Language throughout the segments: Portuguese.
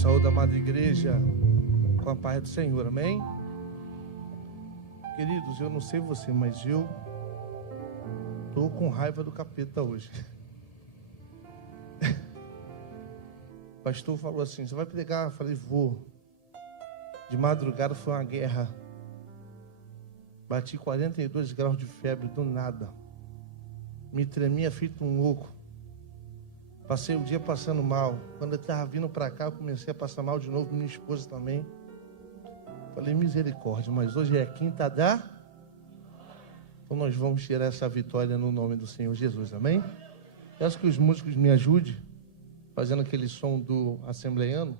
Saúde, amada igreja, com a paz do Senhor, amém? Queridos, eu não sei você, mas eu estou com raiva do capeta hoje. O pastor falou assim: você vai pregar? Eu falei: vou. De madrugada foi uma guerra. Bati 42 graus de febre do nada. Me tremia feito um louco. Passei o dia passando mal. Quando eu estava vindo para cá, eu comecei a passar mal de novo. Minha esposa também. Falei: misericórdia, mas hoje é quinta da... Então nós vamos tirar essa vitória no nome do Senhor Jesus, amém? Peço que os músicos me ajudem, fazendo aquele som do assembleiano.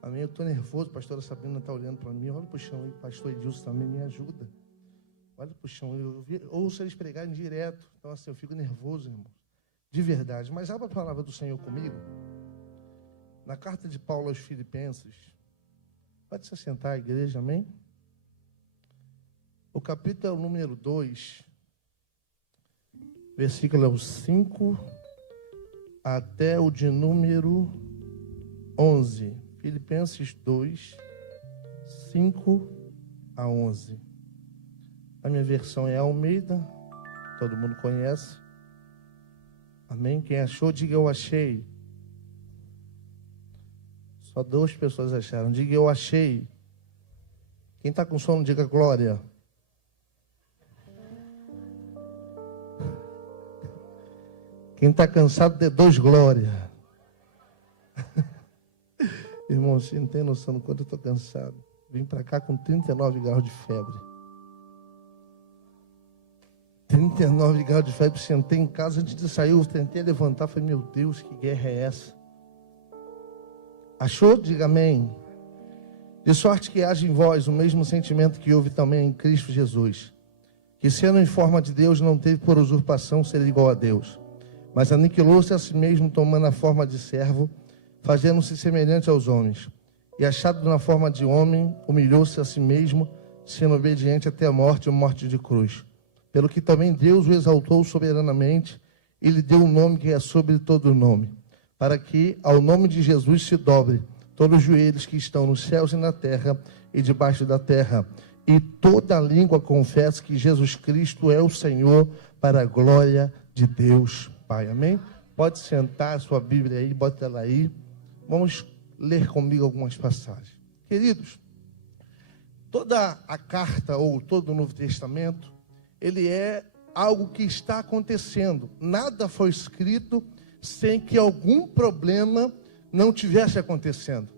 Amém? Eu estou nervoso, a pastora Sabrina está olhando para mim. Olha para o chão aí, pastor Edilson também me ajuda. Olha para o chão, eu ouço eles pregarem direto. Então assim, eu fico nervoso, irmão. De verdade. Mas abra a palavra do Senhor comigo. Na carta de Paulo aos Filipenses. Pode se assentar, igreja, amém? O capítulo número 2, versículo 5 até o de número 11. Filipenses 2, 5 a 11. A minha versão é Almeida, todo mundo conhece. Amém? Quem achou, diga eu achei. Só 2 pessoas acharam. Diga eu achei. Quem está com sono, diga glória. Quem está cansado, dê 2 glória. Irmão, você não tem noção do quanto eu estou cansado. Vim para cá com 39 graus de febre. 39 graus de febre, sentei em casa, antes de sair, eu tentei levantar, falei: meu Deus, que guerra é essa? Achou? Diga amém. De sorte que haja em vós o mesmo sentimento que houve também em Cristo Jesus, que sendo em forma de Deus, não teve por usurpação ser igual a Deus, mas aniquilou-se a si mesmo, tomando a forma de servo, fazendo-se semelhante aos homens, e achado na forma de homem, humilhou-se a si mesmo, sendo obediente até a morte de cruz. Pelo que também Deus o exaltou soberanamente e lhe deu um nome que é sobre todo nome, para que ao nome de Jesus se dobre todos os joelhos que estão nos céus e na terra e debaixo da terra, e toda língua confesse que Jesus Cristo é o Senhor, para a glória de Deus Pai. Amém? Pode sentar a sua Bíblia aí, bota ela aí. Vamos ler comigo algumas passagens. Queridos, toda a carta ou todo o Novo Testamento, ele é algo que está acontecendo. Nada foi escrito sem que algum problema não tivesse acontecendo.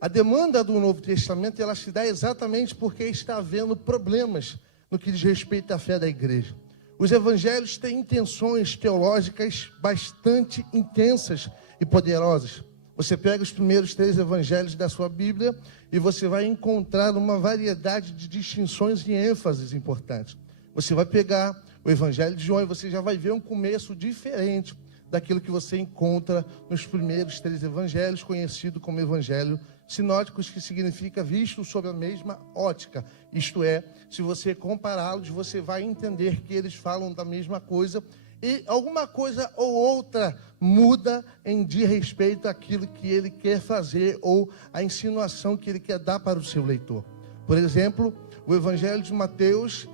A demanda do Novo Testamento, ela se dá exatamente porque está havendo problemas no que diz respeito à fé da igreja. Os evangelhos têm intenções teológicas bastante intensas e poderosas. Você pega os primeiros 3 evangelhos da sua Bíblia e você vai encontrar uma variedade de distinções e ênfases importantes. Você vai pegar o Evangelho de João e você já vai ver um começo diferente daquilo que você encontra nos primeiros 3 evangelhos, conhecido como evangelho sinóticos, que significa visto sob a mesma ótica. Isto é, se você compará-los, você vai entender que eles falam da mesma coisa e alguma coisa ou outra muda em de respeito àquilo que ele quer fazer ou a insinuação que ele quer dar para o seu leitor. Por exemplo, o Evangelho de Mateus,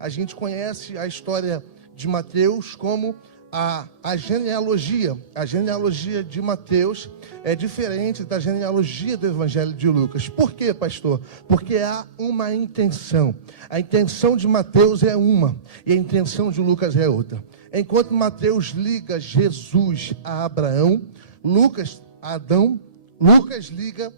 a gente conhece a história de Mateus como a genealogia. A genealogia de Mateus é diferente da genealogia do Evangelho de Lucas. Por quê, pastor? Porque há uma intenção. A intenção de Mateus é uma e a intenção de Lucas é outra. Enquanto Mateus liga Jesus a Abraão, Lucas a Adão, Lucas liga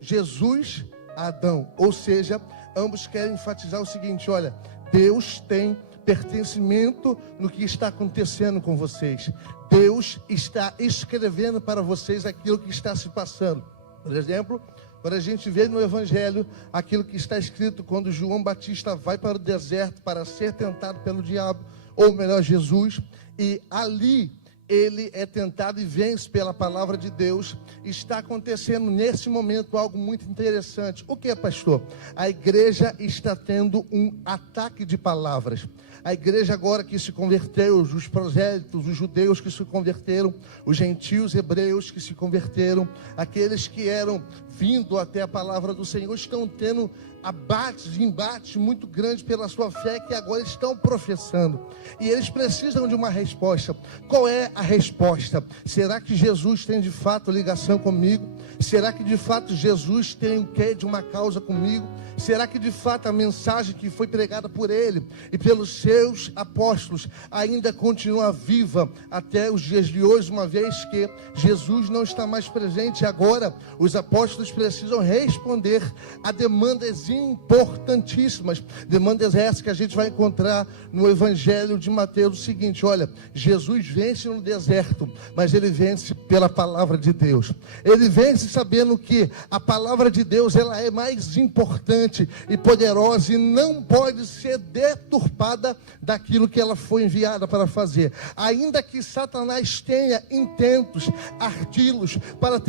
Jesus a Adão. Ou seja, ambos querem enfatizar o seguinte: olha, Deus tem pertencimento no que está acontecendo com vocês. Deus está escrevendo para vocês aquilo que está se passando. Por exemplo, quando a gente vê no Evangelho aquilo que está escrito quando João Batista vai para o deserto para ser tentado pelo diabo, ou melhor, Jesus, e ali ele é tentado e vence pela palavra de Deus. Está acontecendo nesse momento algo muito interessante. O que é, pastor? A igreja está tendo um ataque de palavras. A igreja agora que se converteu, os prosélitos, os judeus que se converteram, os gentios hebreus que se converteram, aqueles que eram vindo até a palavra do Senhor, estão tendo embates muito grandes pela sua fé, que agora estão professando. E eles precisam de uma resposta. Qual é a resposta? Será que Jesus tem de fato ligação comigo? Será que de fato Jesus tem o quê de uma causa comigo? Será que de fato a mensagem que foi pregada por ele e pelos seus apóstolos ainda continua viva até os dias de hoje, uma vez que Jesus não está mais presente? Agora os apóstolos precisam responder a demandas importantíssimas, demandas essas que a gente vai encontrar no Evangelho de Mateus. O seguinte: olha, Jesus vence no deserto, mas ele vence pela palavra de Deus. Ele vence sabendo que a palavra de Deus, ela é mais importante e poderosa e não pode ser deturpada daquilo que ela foi enviada para fazer. Ainda que Satanás tenha intentos ardilos para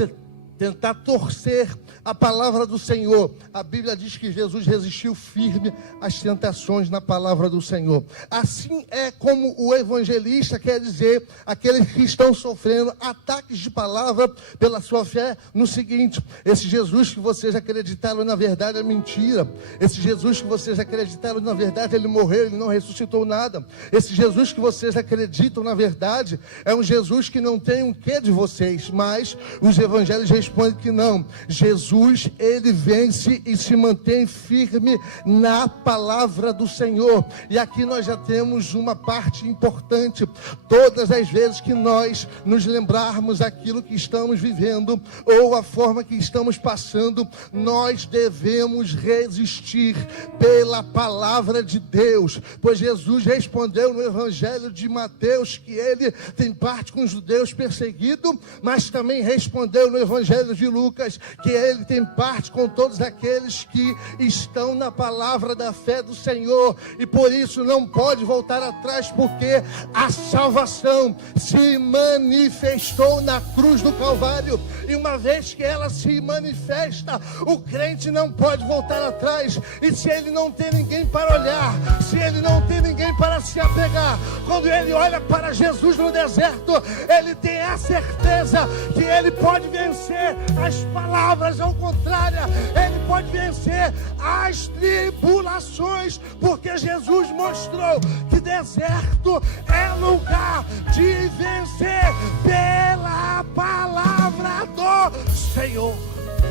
tentar torcer a palavra do Senhor, a Bíblia diz que Jesus resistiu firme às tentações na palavra do Senhor. Assim é como o evangelista quer dizer aqueles que estão sofrendo ataques de palavra pela sua fé no seguinte: esse Jesus que vocês acreditaram na verdade é mentira. Esse Jesus que vocês acreditaram na verdade, ele morreu, ele não ressuscitou nada. Esse Jesus que vocês acreditam na verdade é um Jesus que não tem um quê de vocês. Mas os evangelhos respondem que não. Jesus, ele vence e se mantém firme na palavra do Senhor. E aqui nós já temos uma parte importante. Todas as vezes que nós nos lembrarmos aquilo que estamos vivendo ou a forma que estamos passando, nós devemos resistir pela palavra de Deus. Pois Jesus respondeu no Evangelho de Mateus que ele tem parte com os judeus perseguidos, mas também respondeu no Evangelho de Lucas que ele tem parte com todos aqueles que estão na palavra da fé do Senhor, e por isso não pode voltar atrás, porque a salvação se manifestou na cruz do Calvário, e uma vez que ela se manifesta, o crente não pode voltar atrás. E se ele não tem ninguém para olhar, se ele não tem ninguém para se apegar, quando ele olha para Jesus no deserto, ele tem a certeza que ele pode vencer as palavras ao contrário, ele pode vencer as tribulações, porque Jesus mostrou que deserto é lugar de vencer pela palavra do Senhor.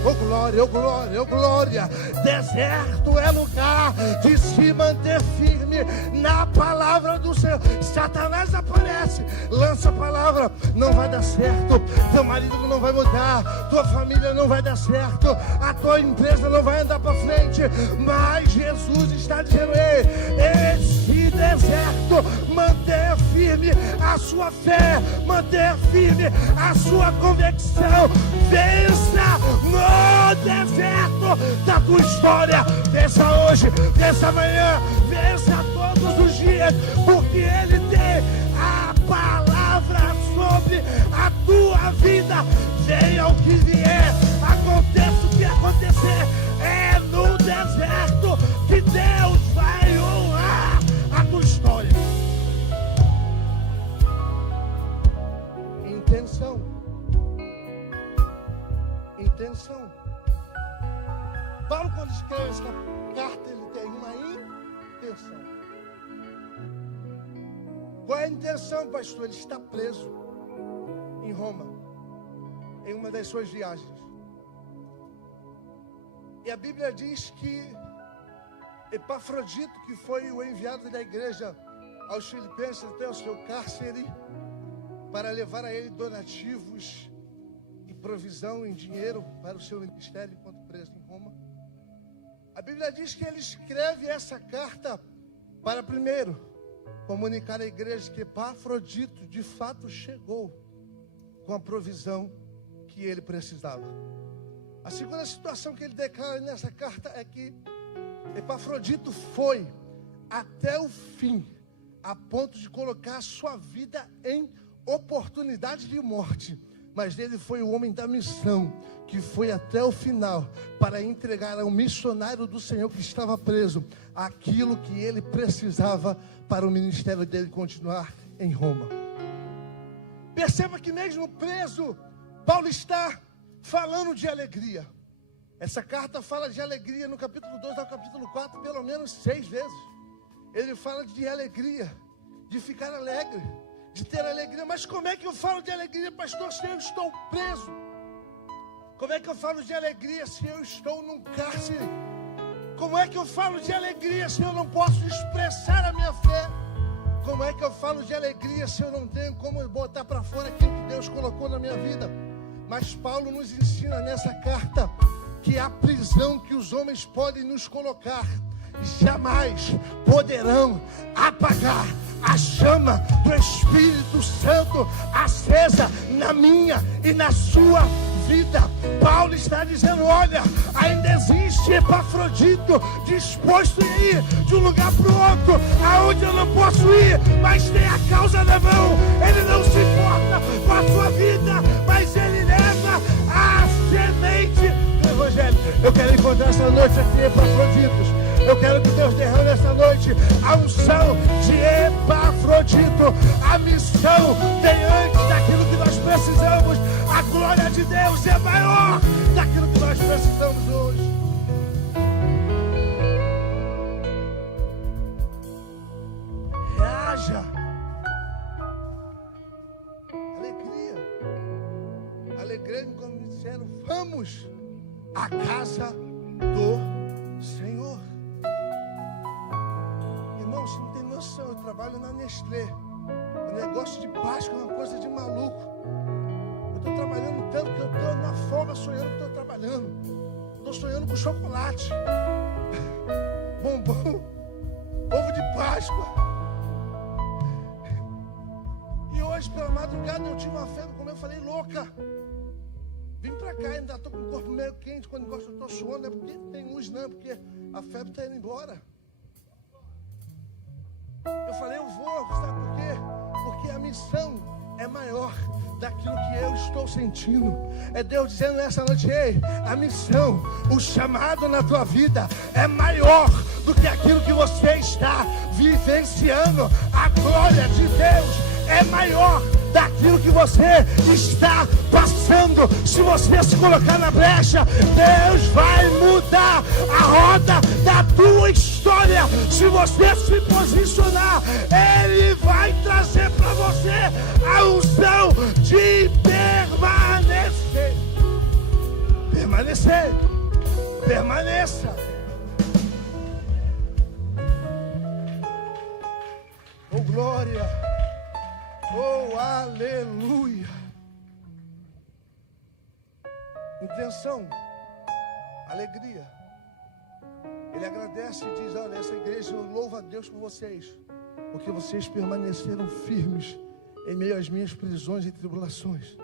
Oh glória, oh glória, oh glória. Deserto é lugar de se manter firme na palavra do Senhor. Satanás aparece, lança a palavra, não vai dar certo. Teu marido não vai mudar, tua família não vai dar certo, a tua empresa não vai andar para frente. Mas Jesus está dizendo: ei, esse deserto, manter firme a sua fé, manter firme a sua convicção. Vença no deserto da tua história. Vença hoje, vença amanhã, vença todos os dias, porque ele tem a palavra sobre a tua vida. Venha o que vier, aconteça o que acontecer, é no deserto que Deus vai honrar a tua história. Intenção. Paulo, quando escreve essa carta, ele tem uma intenção. Qual é a intenção, pastor? Ele está preso em Roma, em uma das suas viagens. E a Bíblia diz que Epafrodito, que foi o enviado da igreja aos filipenses até o seu cárcere, para levar a ele donativos e provisão em dinheiro para o seu ministério enquanto preso em Roma. A Bíblia diz que ele escreve essa carta para, primeiro, comunicar à igreja que Epafrodito de fato chegou com a provisão que ele precisava. A segunda situação que ele declara nessa carta é que Epafrodito foi até o fim, a ponto de colocar a sua vida em oportunidade de morte, mas ele foi o homem da missão, que foi até o final para entregar ao missionário do Senhor que estava preso aquilo que ele precisava para o ministério dele continuar em Roma. Perceba que mesmo preso, Paulo está falando de alegria. Essa carta fala de alegria no capítulo 2 ao capítulo 4, pelo menos 6 vezes. Ele fala de alegria, de ficar alegre, de ter alegria. Mas como é que eu falo de alegria, pastor, se eu estou preso? Como é que eu falo de alegria se eu estou num cárcere? Como é que eu falo de alegria se eu não posso expressar a minha fé? Como é que eu falo de alegria se eu não tenho como botar para fora aquilo que Deus colocou na minha vida? Mas Paulo nos ensina nessa carta que a prisão que os homens podem nos colocar jamais poderão apagar a chama do Espírito Santo acesa na minha e na sua vida. Paulo está dizendo: olha, ainda existe Epafrodito disposto a ir de um lugar para o outro, aonde eu não posso ir, mas tem a causa na mão. Ele não se importa com a sua vida, mas ele leva a semente do Evangelho. Eu quero encontrar essa noite aqui Epafroditos. Eu quero que Deus derrame essa noite a unção de Epafrodito. A missão vem antes daquilo que nós precisamos. A glória de Deus é maior daquilo que nós precisamos hoje. Reaja. Alegria. Alegrando quando me disseram: vamos à casa do Senhor. Irmão, você não tem noção. Eu trabalho na Nestlé. O negócio de Páscoa é uma coisa de maluco. Eu estou trabalhando tanto que eu estou na folga sonhando que estou trabalhando. Estou sonhando com chocolate, bombom, ovo de Páscoa. E hoje pela madrugada eu tive uma febre, como eu falei, louca. Vim pra cá, ainda estou com o corpo meio quente. Quando eu estou suando, é porque tem luz, não, é porque a febre está indo embora. Eu falei, eu vou, sabe por quê? Porque a missão é maior daquilo que eu estou sentindo. É Deus dizendo nessa noite: ei, a missão, o chamado na tua vida é maior do que aquilo que você está vivenciando. A glória de Deus é maior daquilo que você está passando. Se você se colocar na brecha, Deus vai mudar a roda da tua história. Se você se posicionar, Ele vai trazer para você a unção de permanecer. Permanecer. Permaneça. Oh, glória. Oh, aleluia. Intenção, alegria. Ele agradece e diz: olha, essa igreja, eu louvo a Deus por vocês, porque vocês permaneceram firmes em meio às minhas prisões e tribulações.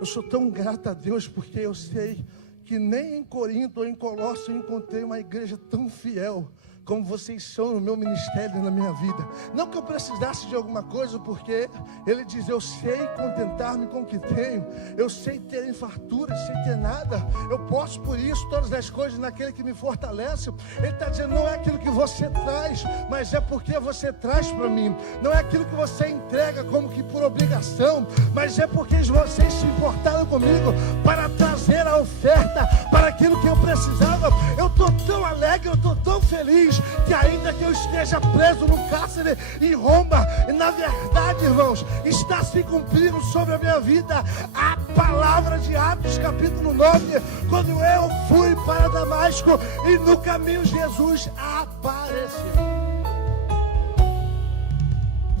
Eu sou tão grato a Deus, porque eu sei que nem em Corinto ou em Colossos eu encontrei uma igreja tão fiel como vocês são no meu ministério e na minha vida. Não que eu precisasse de alguma coisa, porque Ele diz: eu sei contentar-me com o que tenho, eu sei ter fartura, sei ter nada, eu posso por isso todas as coisas naquele que me fortalece. Ele está dizendo: não é aquilo que você traz, mas é porque você traz para mim. Não é aquilo que você entrega como que por obrigação, mas é porque vocês se importaram comigo para trazer a oferta para aquilo que eu precisava. Eu estou tão alegre, eu estou tão feliz, que ainda que eu esteja preso no cárcere em Roma, na verdade, irmãos, está se cumprindo sobre a minha vida a palavra de Atos capítulo 9, quando eu fui para Damasco e no caminho Jesus apareceu.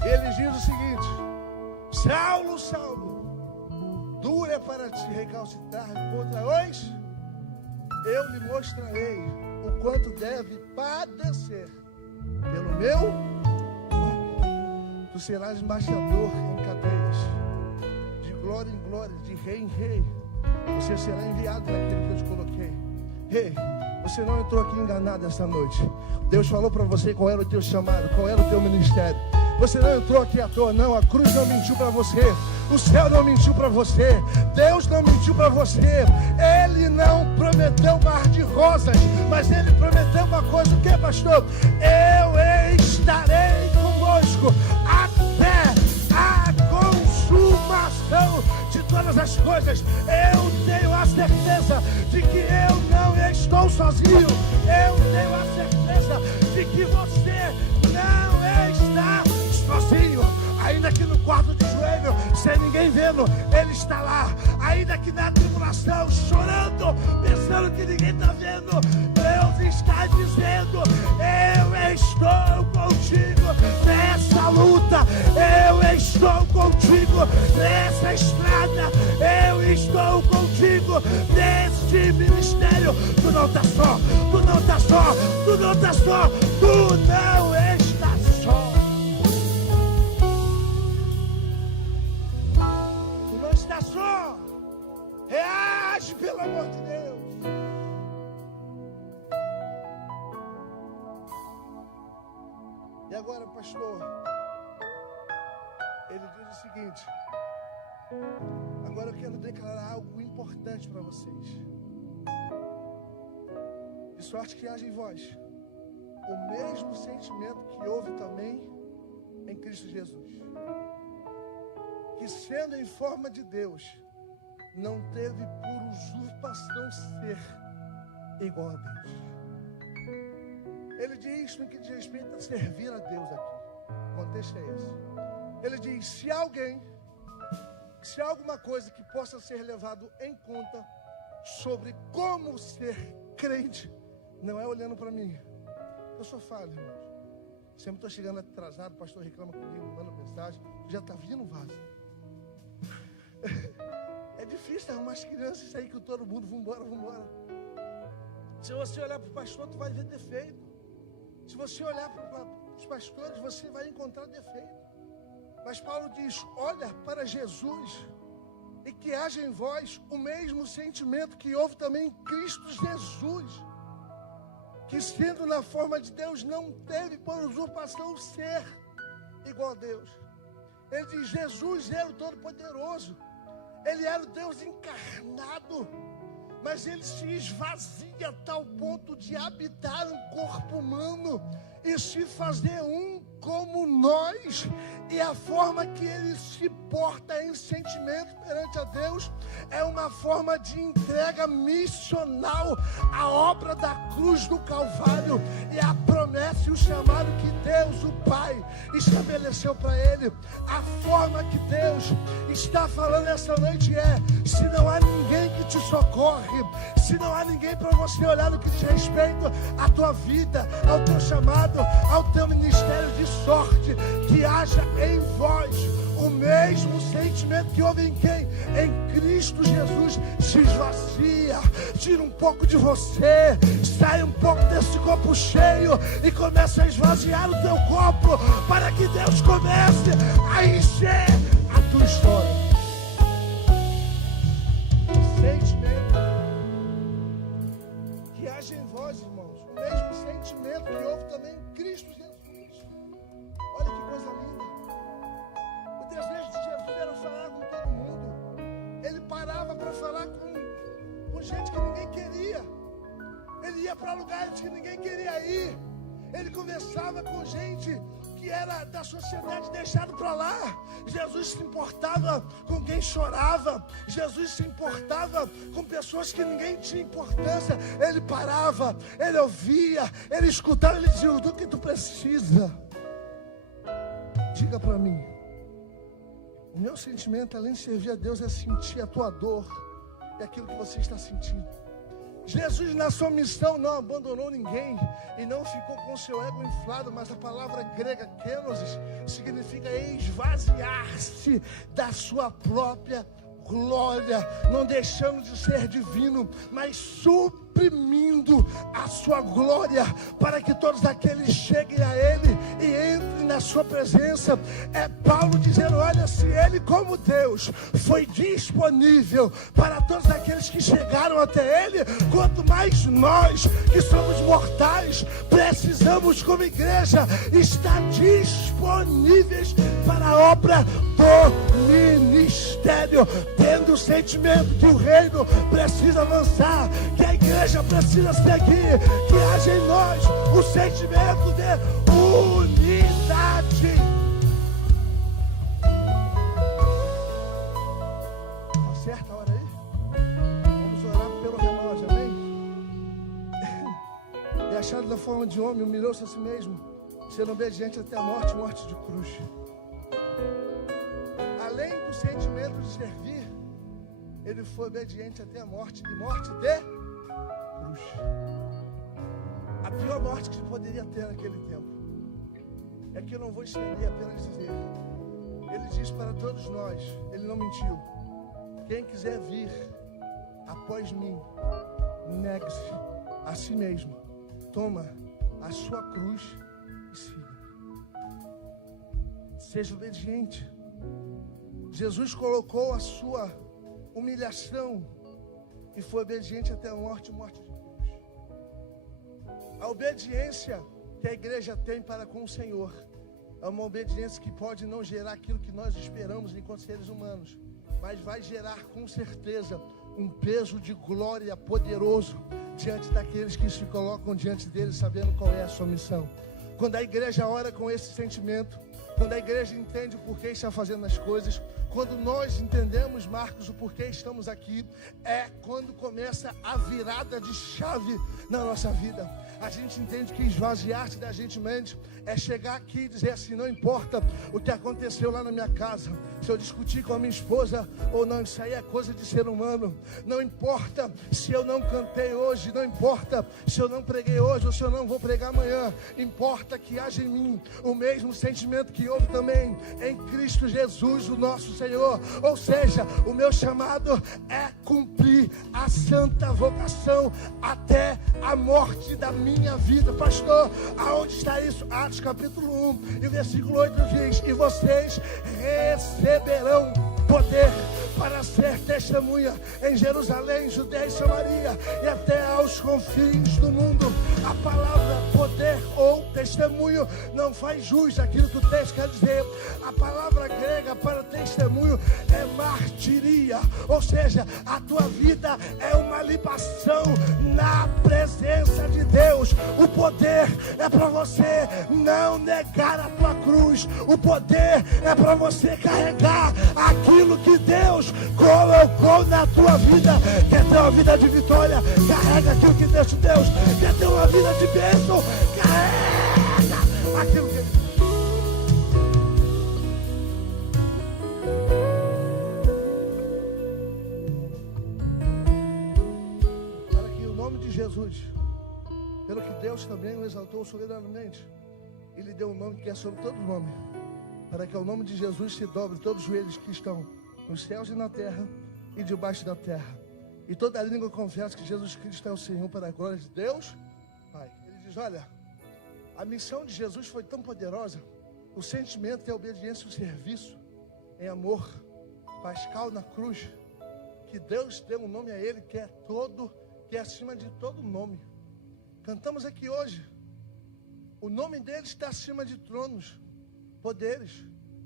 Ele diz o seguinte: Saulo, Saulo, duro é para te recalcitrar contra os, eu lhe mostrarei o quanto deve padecer pelo meu nome. Tu serás embaixador em cadeias, de glória em glória, de rei em rei. Você será enviado naquilo que eu te coloquei. Ei, você não entrou aqui enganado essa noite. Deus falou para você qual era o teu chamado, qual era o teu ministério. Você não entrou aqui à toa, não. A cruz não mentiu para você. O céu não mentiu para você. Deus não mentiu para você. Ele não prometeu mar de rosas, mas Ele prometeu uma coisa. O que, pastor? Eu estarei convosco até a consumação de todas as coisas. Eu tenho a certeza de que eu não estou sozinho. Eu tenho a certeza de que você não está sozinho. Ainda que no quarto de joelho, sem ninguém vendo, Ele está lá. Ainda que na tribulação, chorando, pensando que ninguém está vendo, Deus está dizendo: eu estou contigo nessa luta, eu estou contigo nessa estrada, eu estou contigo neste ministério. Tu não está só, tu não está só, tu não está só, tu não está só. Tu não está só. Reage, pelo amor de Deus. E agora, pastor, ele diz o seguinte: agora eu quero declarar algo importante para vocês. De sorte que haja em vós o mesmo sentimento que houve também em Cristo Jesus, que sendo em forma de Deus, não teve por usurpação ser igual a Deus. Ele diz no que diz respeito a servir a Deus aqui. O contexto é esse. Ele diz: se há alguma coisa que possa ser levado em conta sobre como ser crente, não é olhando para mim. Eu sou falho, irmãos. Sempre estou chegando atrasado, o pastor reclama comigo, manda mensagem. Já está vindo, vaso. É difícil arrumar as crianças e sair com todo mundo. Vambora. Se você olhar para o pastor, tu vai ver defeito. Se você olhar para os pastores, você vai encontrar defeito. Mas Paulo diz: olha para Jesus e que haja em vós o mesmo sentimento que houve também em Cristo Jesus, que sendo na forma de Deus, não teve por usurpação ser igual a Deus. Ele diz: Jesus era o Todo-Poderoso, Ele era o Deus encarnado, mas Ele se esvazia a tal ponto de habitar um corpo humano e se fazer um como nós. E a forma que Ele se porta em sentimento perante a Deus é uma forma de entrega missional à obra da cruz do Calvário e a promessa e o chamado que Deus, o Pai, estabeleceu para Ele. A forma que Deus está falando essa noite é: se não há ninguém que te socorre, se não há ninguém para você olhar no que diz respeito à tua vida, ao teu chamado, ao teu ministério, de sorte que haja em vós o mesmo sentimento que houve em quem? Em Cristo Jesus. Se esvazia, tira um pouco de você, sai um pouco desse copo cheio e começa a esvaziar o teu copo, para que Deus comece a encher a tua história. O sentimento que haja em vós, irmãos, o mesmo sentimento que houve também em Cristo Jesus. Olha que coisa linda. O desejo de Jesus era falar com todo mundo. Ele parava para falar com gente que ninguém queria. Ele ia para lugares que ninguém queria ir. Ele conversava com gente que era da sociedade deixado para lá. Jesus se importava com quem chorava. Jesus se importava com pessoas que ninguém tinha importância. Ele parava, ele ouvia, ele escutava, ele dizia: do que tu precisa? Diga para mim. O meu sentimento, além de servir a Deus, é sentir a tua dor e aquilo que você está sentindo. Jesus, na sua missão, não abandonou ninguém e não ficou com seu ego inflado, mas a palavra grega kenosis significa esvaziar-se da sua própria glória, não deixando de ser divino, mas suprimindo a sua glória, para que todos aqueles cheguem a Ele e entrem na a sua presença. É Paulo dizendo, olha, se ele como Deus foi disponível para todos aqueles que chegaram até ele, quanto mais nós que somos mortais, precisamos como igreja estar disponíveis para a obra do ministério, tendo o sentimento que o reino precisa avançar, que a igreja precisa seguir, que haja em nós o sentimento de unidade. Acerta a hora aí? Vamos orar pelo relógio, amém? E achado da forma de homem, humilhou-se a si mesmo, sendo obediente até a morte, morte de cruz. Além do sentimento de servir, ele foi obediente até a morte, e morte de cruz. A pior morte que se poderia ter naquele tempo. É que eu não vou estender, apenas dizer. Ele diz para todos nós, ele não mentiu: quem quiser vir após mim, negue-se a si mesmo, toma a sua cruz e siga. Seja obediente. Jesus colocou a sua humilhação e foi obediente até a morte, morte de cruz. A obediência que a igreja tem para com o Senhor é uma obediência que pode não gerar aquilo que nós esperamos enquanto seres humanos, mas vai gerar com certeza um peso de glória poderoso diante daqueles que se colocam diante dele, sabendo qual é a sua missão. Quando a igreja ora com esse sentimento, quando a igreja entende o porquê está fazendo as coisas, quando nós entendemos, Marcos, o porquê estamos aqui, é quando começa a virada de chave na nossa vida. A gente entende que esvaziar-se da gente mente é chegar aqui e dizer assim: não importa o que aconteceu lá na minha casa, se eu discutir com a minha esposa ou não, isso aí é coisa de ser humano. Não importa se eu não cantei hoje, não importa se eu não preguei hoje ou se eu não vou pregar amanhã, importa que haja em mim o mesmo sentimento que houve também em Cristo Jesus, o nosso Senhor. Ou seja, o meu chamado é cumprir a santa vocação até a morte da minha vida. Pastor, aonde está isso? Atos capítulo 1 e versículo 8 diz: e vocês receberão poder para ser testemunha em Jerusalém, Judeia e Samaria e até aos confins do mundo. A palavra poder ou testemunho não faz jus àquilo que o texto quer dizer. A palavra grega para testemunho é martiria, ou seja, a tua vida é uma libação na presença de Deus. O poder é para você não negar a tua cruz. O poder é para você carregar aquilo que Deus colocou na tua vida. Quer ter uma vida de vitória? Carrega aquilo que Deus te deu. Quer ter uma vida de bênção? Carrega aquilo que para que o nome de Jesus, pelo que Deus também o exaltou soberanamente, Ele deu um nome que é sobre todo nome, para que ao nome de Jesus se dobre todos os joelhos que estão nos céus e na terra e debaixo da terra, e toda a língua confessa que Jesus Cristo é o Senhor, para a glória de Deus Pai. Ele diz: olha, a missão de Jesus foi tão poderosa, o sentimento e a obediência e o serviço em amor pascal na cruz, que Deus deu um nome a Ele que é acima de todo nome. Cantamos aqui hoje, o nome dele está acima de tronos, poderes,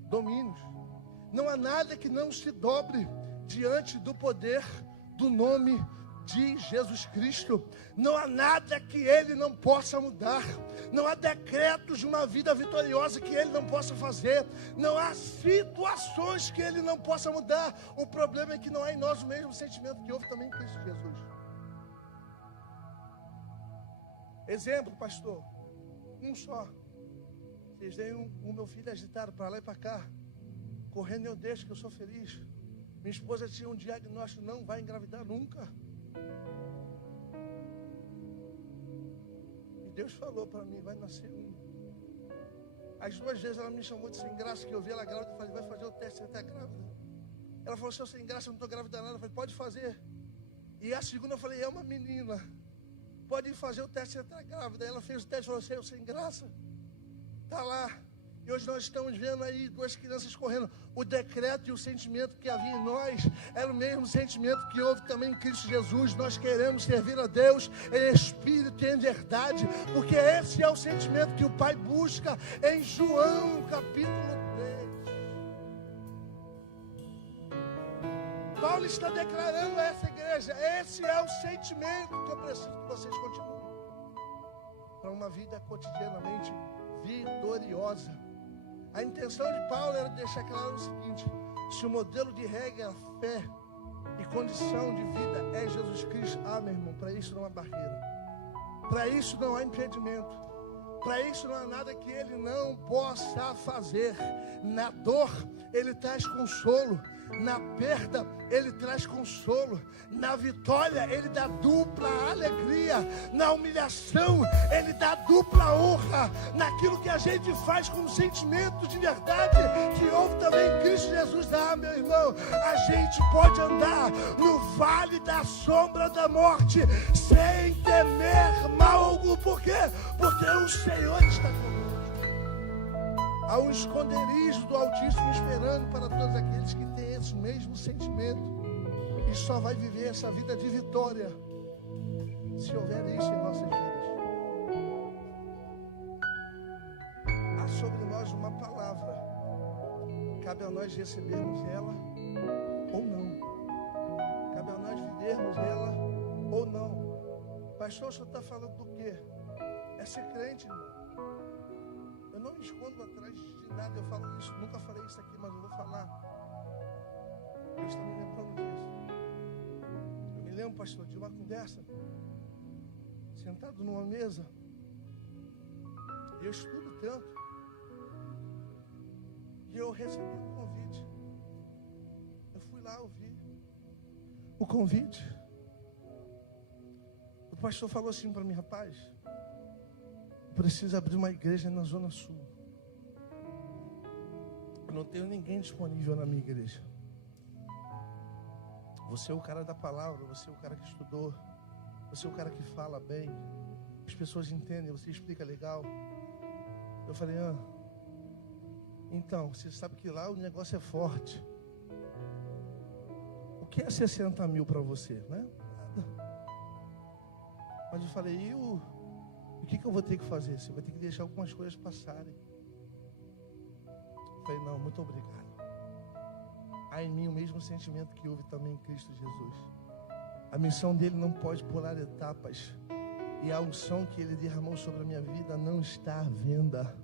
domínios. Não há nada que não se dobre diante do poder do nome de Jesus Cristo. Não há nada que Ele não possa mudar. Não há decretos de uma vida vitoriosa que Ele não possa fazer. Não há situações que Ele não possa mudar. O problema é que não há em nós o mesmo sentimento que houve também em Cristo Jesus. Exemplo, pastor, um só. Vocês veem o meu filho agitado para lá e para cá, correndo, eu deixo que eu sou feliz. Minha esposa tinha um diagnóstico: não vai engravidar nunca. E Deus falou para mim: vai nascer um. As duas vezes ela me chamou de sem graça, que eu vi ela grávida. Eu falei: vai fazer o teste, você está grávida. Ela falou: se eu sem graça, eu não estou grávida nada. Eu falei: pode fazer. E a segunda eu falei: é uma menina, pode fazer o teste, você está grávida. Ela fez o teste e falou: eu sem graça, está lá. E hoje nós estamos vendo aí 2 crianças correndo. O decreto e o sentimento que havia em nós era o mesmo sentimento que houve também em Cristo Jesus. Nós queremos servir a Deus em espírito e em verdade, porque esse é o sentimento que o Pai busca em João capítulo 3. Paulo está declarando a essa igreja: esse é o sentimento que eu preciso que vocês continuem para uma vida cotidianamente vitoriosa. A intenção de Paulo era deixar claro o seguinte: se o modelo de regra, fé e condição de vida é Jesus Cristo, meu irmão, para isso não há barreira, para isso não há impedimento, para isso não há nada que Ele não possa fazer. Na dor Ele traz consolo, na perda Ele traz consolo, na vitória Ele dá dupla alegria, na humilhação Ele dá dupla honra, naquilo que a gente faz com sentimento de verdade que houve também em Cristo Jesus. Meu irmão, a gente pode andar no vale da sombra da morte sem temer mal algum. Por quê? Porque o Senhor está conosco. Há um esconderijo do Altíssimo esperando para todos aqueles que têm esse mesmo sentimento, e só vai viver essa vida de vitória se houver isso em nossas vidas. Há sobre nós uma palavra, cabe a nós recebermos ela ou não, cabe a nós vivermos ela ou não. Pastor, o senhor está falando do quê? É ser crente, irmão. Eu não me escondo atrás de nada, eu falo isso, nunca falei isso aqui, mas eu vou falar. Deus está me lembrando disso. Eu me lembro, pastor, de uma conversa, sentado numa mesa, e eu estudo tanto, e eu recebi um convite. Eu fui lá ouvir o convite. O pastor falou assim para mim: rapaz, precisa abrir uma igreja na Zona Sul. Eu não tenho ninguém disponível na minha igreja. Você é o cara da palavra, você é o cara que estudou, você é o cara que fala bem, as pessoas entendem, você explica legal. Eu falei: então, você sabe que lá o negócio é forte. O que é 60 mil para você? Não é nada. Mas eu falei: e o que eu vou ter que fazer? Você vai ter que deixar algumas coisas passarem. Eu falei: não, muito obrigado. Há em mim o mesmo sentimento que houve também em Cristo Jesus. A missão dele não pode pular etapas, e a unção que ele derramou sobre a minha vida não está à venda.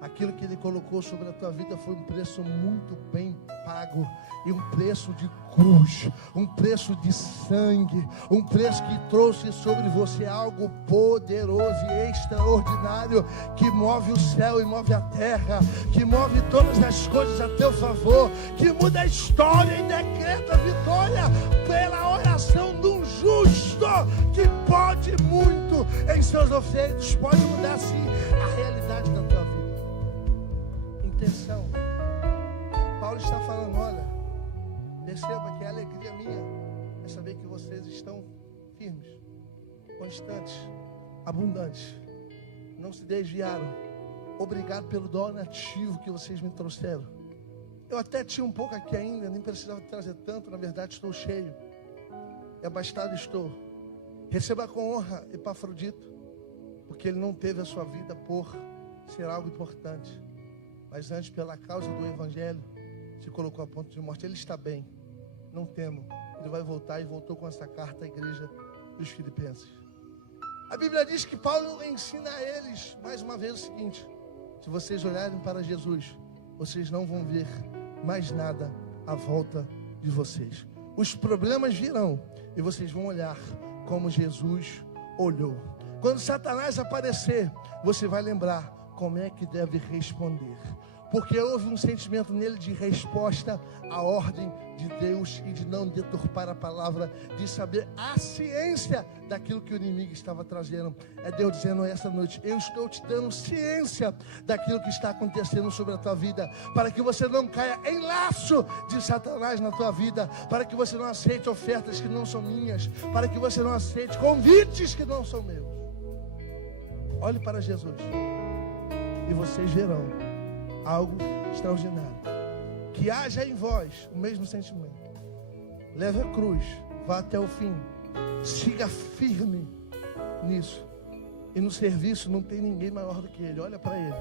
Aquilo que ele colocou sobre a tua vida foi um preço muito bem pago, e um preço de cruz, um preço de sangue, um preço que trouxe sobre você algo poderoso e extraordinário, que move o céu e move a terra, que move todas as coisas a teu favor, que muda a história e decreta a vitória pela oração de um justo, que pode muito em seus ofeitos, pode mudar sim a realidade da tua vida. Intenção. Paulo está falando: olha, perceba que a alegria minha é saber que vocês estão firmes, constantes, abundantes, não se desviaram. Obrigado pelo donativo que vocês me trouxeram. Eu até tinha um pouco aqui ainda, nem precisava trazer tanto, na verdade estou cheio, e abastado estou. Receba com honra Epafrodito, porque ele não teve a sua vida por ser algo importante, mas antes, pela causa do Evangelho, se colocou a ponto de morte. Ele está bem, não temo. Ele vai voltar, e voltou com essa carta à igreja dos Filipenses. A Bíblia diz que Paulo ensina a eles, mais uma vez, o seguinte: se vocês olharem para Jesus, vocês não vão ver mais nada à volta de vocês. Os problemas virão, e vocês vão olhar como Jesus olhou. Quando Satanás aparecer, você vai lembrar como é que deve responder, porque houve um sentimento nele de resposta à ordem de Deus e de não deturpar a palavra, de saber a ciência daquilo que o inimigo estava trazendo. É Deus dizendo essa noite: eu estou te dando ciência daquilo que está acontecendo sobre a tua vida, para que você não caia em laço de Satanás na tua vida, para que você não aceite ofertas que não são minhas, para que você não aceite convites que não são meus. Olhe para Jesus. e vocês verão algo extraordinário. Que haja em vós o mesmo sentimento. Leve a cruz, vá até o fim, siga firme nisso. E no serviço não tem ninguém maior do que Ele. Olha para Ele.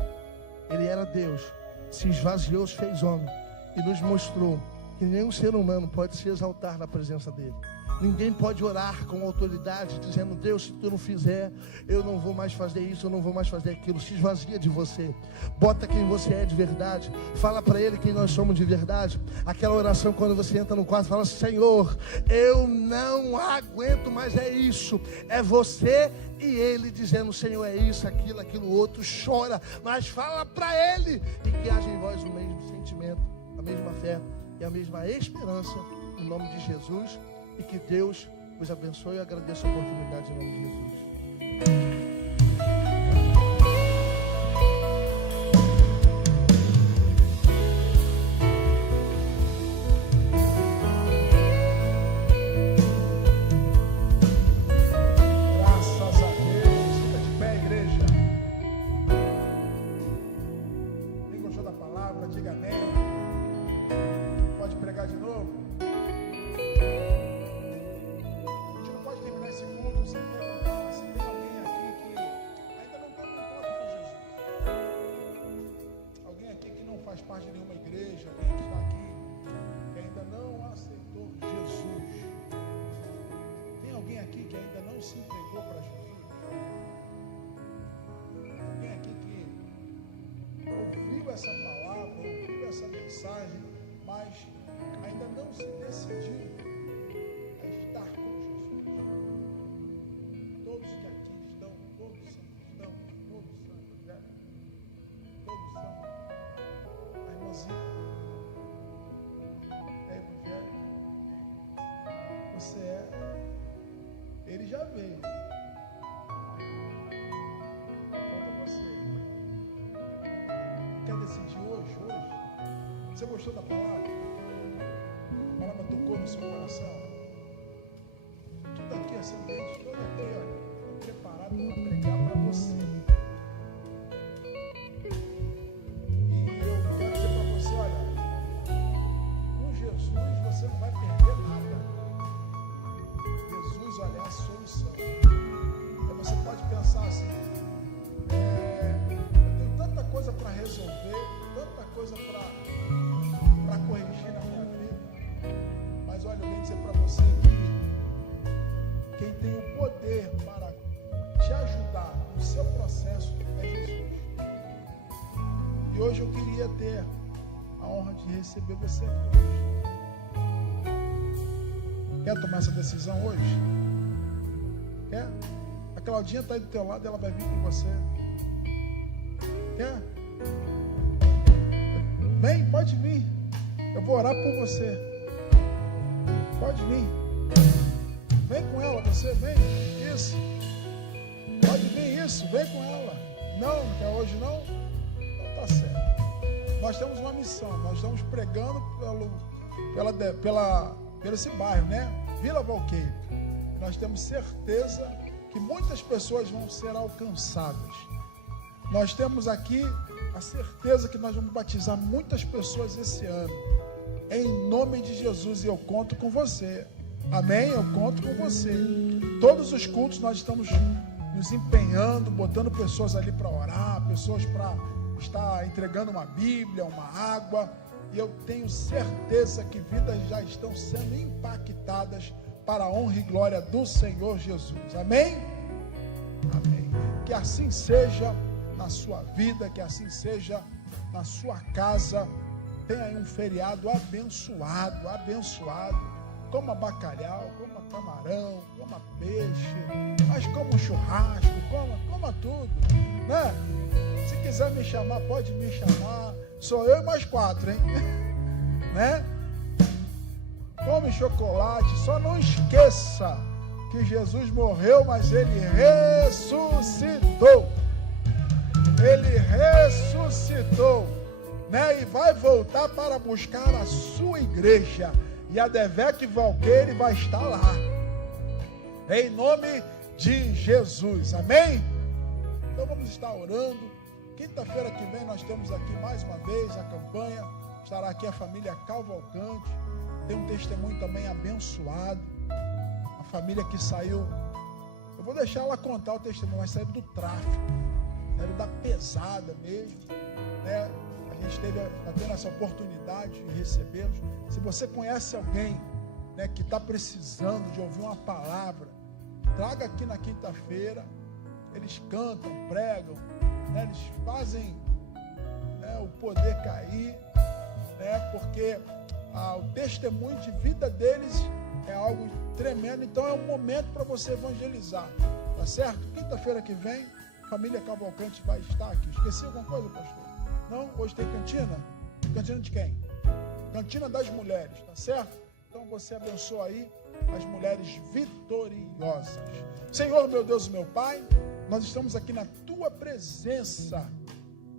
Ele era Deus, se esvaziou, se fez homem e nos mostrou que nenhum ser humano pode se exaltar na presença dEle. Ninguém pode orar com autoridade, dizendo: Deus, se tu não fizer, eu não vou mais fazer isso, eu não vou mais fazer aquilo. Se esvazia de você, bota quem você é de verdade, fala para Ele quem nós somos de verdade. Aquela oração quando você entra no quarto, fala: Senhor, eu não aguento mais, é isso. É você e Ele dizendo: Senhor, é isso, aquilo outro. Chora, mas fala para Ele, e que haja em vós o mesmo sentimento, a mesma fé e a mesma esperança, em nome de Jesus. E que Deus os abençoe. Eu agradeço a oportunidade em nome de Jesus. Graças a Deus. Fica de pé, igreja. Quem gostou da palavra, diga amém. Pode pregar de novo. Faz parte de nenhuma igreja, alguém que está aqui que ainda não aceitou Jesus. Tem alguém aqui que ainda não se entregou para Jesus? Alguém aqui que ouviu essa palavra, ouviu essa mensagem, mas ainda não se decidiu a estar com Jesus? Todos que aqui estão, todos são evangélicos, todos são. É evangélico. Você é. Ele já veio. Falta você. Quer decidir hoje? Você gostou da palavra? A palavra tocou no seu coração? Tudo aqui, esse ambiente todo aqui, ó, preparado para pregar para você. Você não vai perder nada. Jesus, olha, é a solução. Então você pode pensar assim: eu tenho tanta coisa para resolver, tanta coisa para corrigir na minha vida. Mas olha, eu venho dizer para você que quem tem o poder para te ajudar no seu processo é Jesus. E hoje eu queria ter a honra de receber você aqui hoje. Quer tomar essa decisão hoje? Quer? A Claudinha está aí do teu lado, ela vai vir com você. Quer? Vem, pode vir. Eu vou orar por você. Pode vir. Vem com ela, você vem. Isso. Pode vir, isso. Vem com ela. Não, não quer hoje não? Então tá certo. Nós temos uma missão. Nós estamos pregando pelo esse bairro, né? Vila Valqueiro. Nós temos certeza que muitas pessoas vão ser alcançadas. Nós temos aqui a certeza que nós vamos batizar muitas pessoas esse ano. Em nome de Jesus, e eu conto com você. Amém? Eu conto com você. Todos os cultos nós estamos nos empenhando, botando pessoas ali para orar, pessoas para estar entregando uma Bíblia, uma água. E eu tenho certeza que vidas já estão sendo impactadas para a honra e glória do Senhor Jesus. Amém? Amém. Que assim seja na sua vida, que assim seja na sua casa. Tenha aí um feriado abençoado, abençoado. Coma bacalhau, coma camarão, coma peixe, mas coma um churrasco, coma tudo, né? Se quiser me chamar, pode me chamar. Sou eu e mais 4, hein? Né? Come chocolate, só não esqueça que Jesus morreu, mas Ele ressuscitou. Ele ressuscitou, né? E vai voltar para buscar a sua igreja. E a Devec Valqueire vai estar lá. Em nome de Jesus. Amém? Então vamos estar orando. Quinta-feira que vem nós temos aqui mais uma vez a campanha. Estará aqui a família Cavalcante. Tem um testemunho também abençoado. A família que saiu. Eu vou deixar ela contar o testemunho, mas saiu do tráfico. Saiu da pesada mesmo. Né? A gente está tendo essa oportunidade de recebê-los. Se você conhece alguém, né, que está precisando de ouvir uma palavra, traga aqui na quinta-feira. Eles cantam, pregam, né, eles fazem, né, o poder cair, né, porque o testemunho de vida deles é algo tremendo. Então é um momento para você evangelizar, tá certo? Quinta-feira que vem, família Cavalcante vai estar aqui. Esqueci alguma coisa, pastor? Não? Hoje tem cantina? Cantina de quem? Cantina das mulheres, tá certo? Então você abençoa aí as mulheres vitoriosas. Senhor, meu Deus e meu Pai, nós estamos aqui na Tua presença,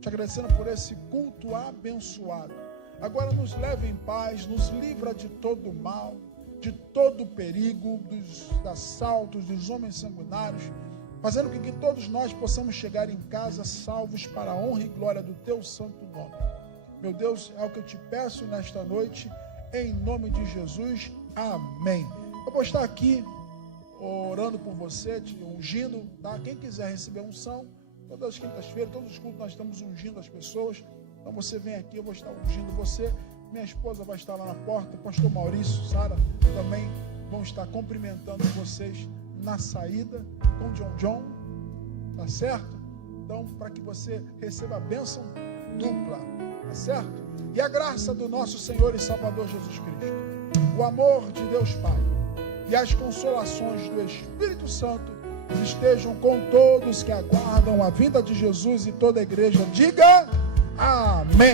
te agradecendo por esse culto abençoado. Agora nos leve em paz, nos livra de todo mal, de todo perigo, dos assaltos, dos homens sanguinários, fazendo com que todos nós possamos chegar em casa salvos para a honra e glória do Teu santo nome. Meu Deus, é o que eu te peço nesta noite, em nome de Jesus, amém. Eu vou estar aqui orando por você, te ungindo, tá? Quem quiser receber unção, todas as quintas-feiras, todos os cultos nós estamos ungindo as pessoas. Então você vem aqui, eu vou estar ungindo você. Minha esposa vai estar lá na porta, pastor Maurício, Sara também vão estar cumprimentando vocês na saída com John, tá certo? Então, para que você receba a bênção dupla, tá certo? E a graça do nosso Senhor e Salvador Jesus Cristo, o amor de Deus Pai e as consolações do Espírito Santo estejam com todos que aguardam a vinda de Jesus, e toda a igreja diga amém.